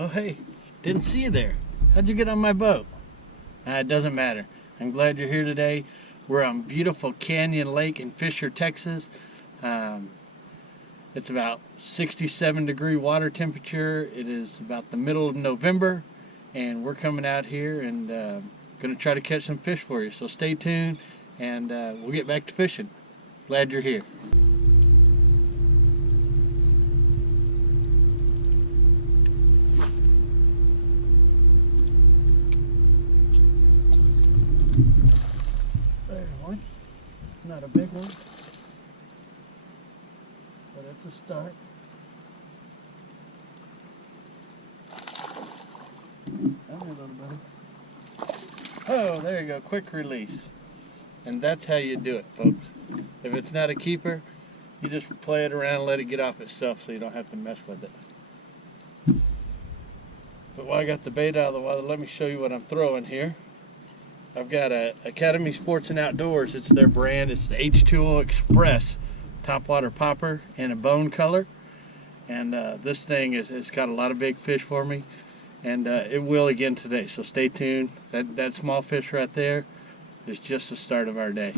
Oh hey, didn't see you there. How'd you get on my boat? It doesn't matter. I'm glad you're here today. We're on beautiful Canyon Lake in Fisher, Texas. It's about 67-degree water temperature. It is about the middle of November, and we're coming out here and going to try to catch some fish for you. So stay tuned, and we'll get back to fishing. Glad you're here. There's one. Not a big one, but it's a start. Come here, little buddy. Oh, there you go. Quick release. And that's how you do it, folks. If it's not a keeper, you just play it around and let it get off itself so you don't have to mess with it. But while I got the bait out of the water, let me show you what I'm throwing here. I've got a Academy Sports and Outdoors. It's their brand. It's the H2O Express Topwater popper in a bone color. And this thing has got a lot of big fish for me. And it will again today, so stay tuned. That small fish right there is just the start of our day.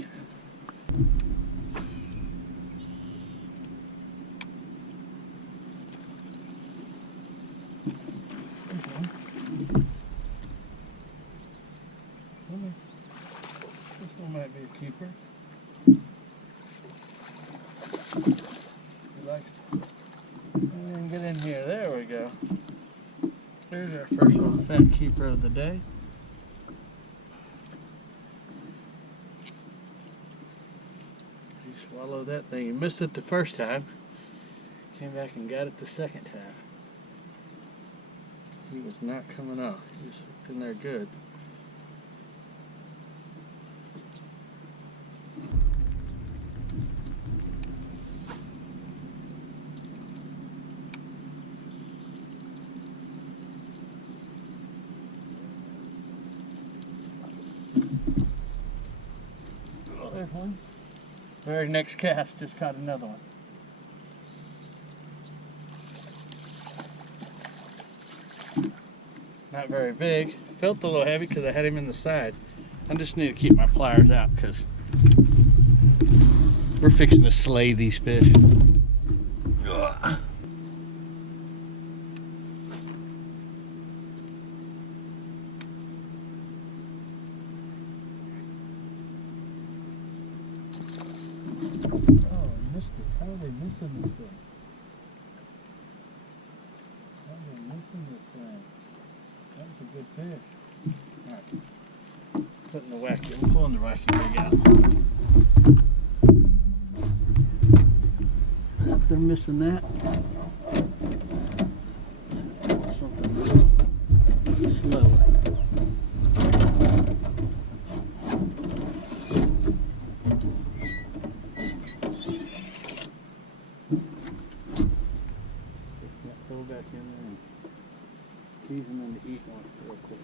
This one might be a keeper. Relax. And get in here. There we go. There's our first little fat keeper of the day. You swallowed that thing. You missed it the first time. Came back and got it the second time. He was not coming off. He was hooked in there good. Oh, there's one. Very next cast, just caught another one. Not very big. Felt a little heavy because I had him in the side. I just need to keep my pliers out because we're fixing to slay these fish. Ugh. Oh, I missed it. How are they missing this thing? How are they missing this thing? That was a good fish. Alright. Putting the wacky, I'm pulling the wacky rig out. They're missing that. Something real slow. Pull back in there and tease them into eating one real quick.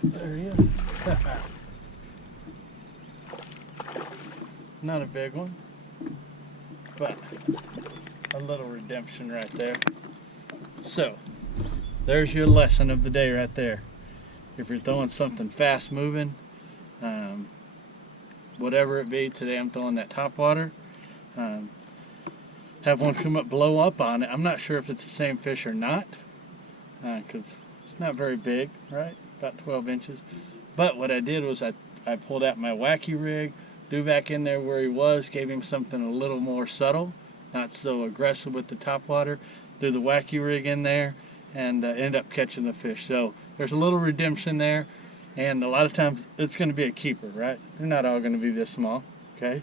There he is. Not a big one, but a little redemption right there. So, there's your lesson of the day right there. If you're throwing something fast moving, whatever it be, today I'm throwing that topwater. Have one come up, blow up on it. I'm not sure if it's the same fish or not, because it's not very big, right? About 12 inches. But what I did was I pulled out my wacky rig, threw back in there where he was, gave him something a little more subtle, not so aggressive with the topwater, threw the wacky rig in there, and ended up catching the fish. So there's a little redemption there, and a lot of times it's going to be a keeper, right? They're not all going to be this small, okay?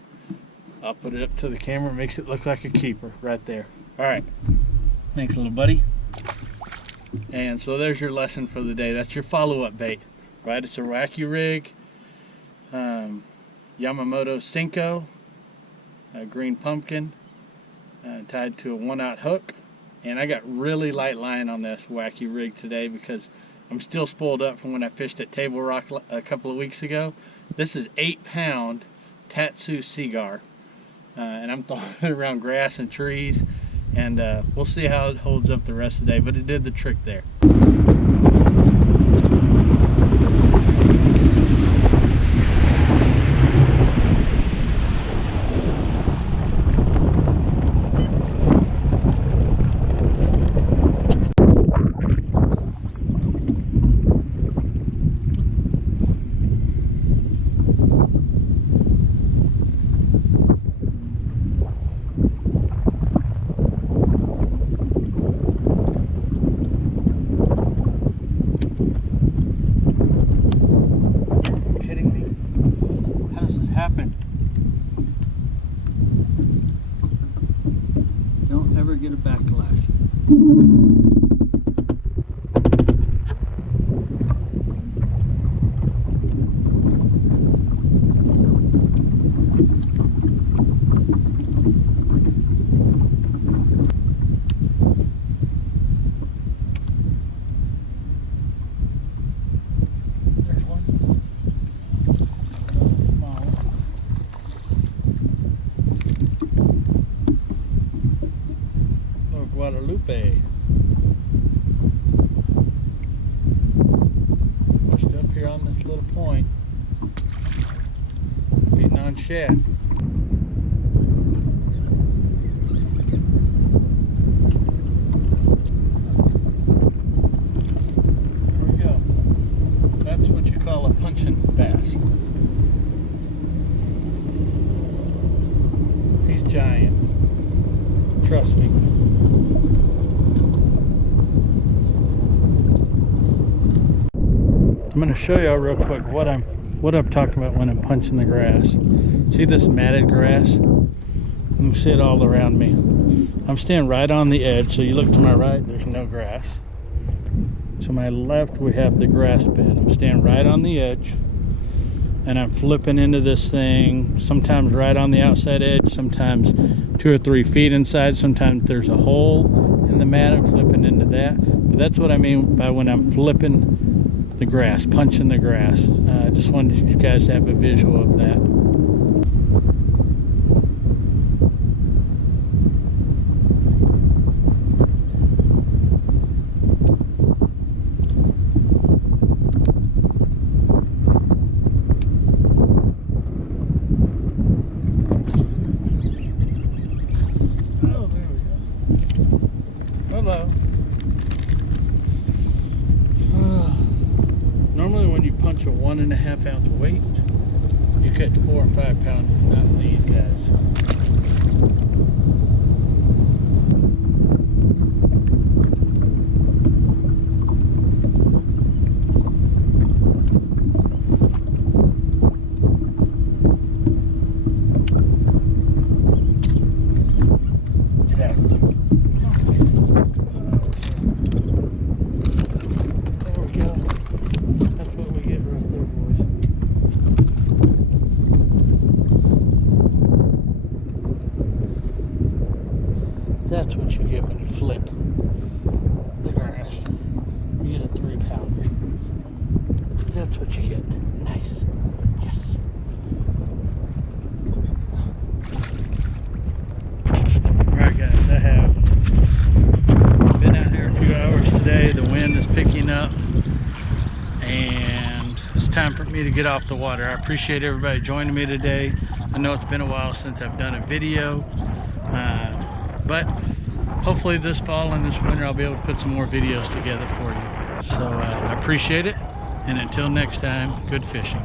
I'll put it up to the camera, makes it look like a keeper right there. All right, thanks little buddy. And so there's your lesson for the day. That's your follow-up bait, right? It's a wacky rig, Yamamoto Cinco, a green pumpkin, tied to a 1/0 hook. And I got really light line on this wacky rig today because I'm still spoiled up from when I fished at Table Rock a couple of weeks ago. This is 8-pound Tatsu Seagar, and I'm throwing it around grass and trees, and we'll see how it holds up the rest of the day, but it did the trick there. Don't ever get a backlash. Guadalupe. Pushed up here on this little point, feeding on shad. There we go. That's what you call a punching bass. He's giant. Trust me. I'm going to show y'all real quick what I'm talking about when I'm punching the grass. See this matted grass? You can see it all around me. I'm standing right on the edge, so you look to my right, there's no grass. To my left, we have the grass bed. I'm standing right on the edge, and I'm flipping into this thing, sometimes right on the outside edge, sometimes 2 or 3 feet inside, sometimes there's a hole in the mat, I'm flipping into that. But that's what I mean by when I'm flipping the grass, punching the grass. I just wanted you guys to have a visual of that. Oh, there we go. Hello. Normally when you punch a 1.5 ounce weight, you catch 4 or 5 pounds, not these guys. That's what you get when you flip the grass. You get a 3-pounder. That's what you get. Nice. Yes. Alright guys, I have been out here a few hours today. The wind is picking up and it's time for me to get off the water. I appreciate everybody joining me today. I know it's been a while since I've done a video. But hopefully this fall and this winter I'll be able to put some more videos together for you. So I appreciate it, and until next time, good fishing.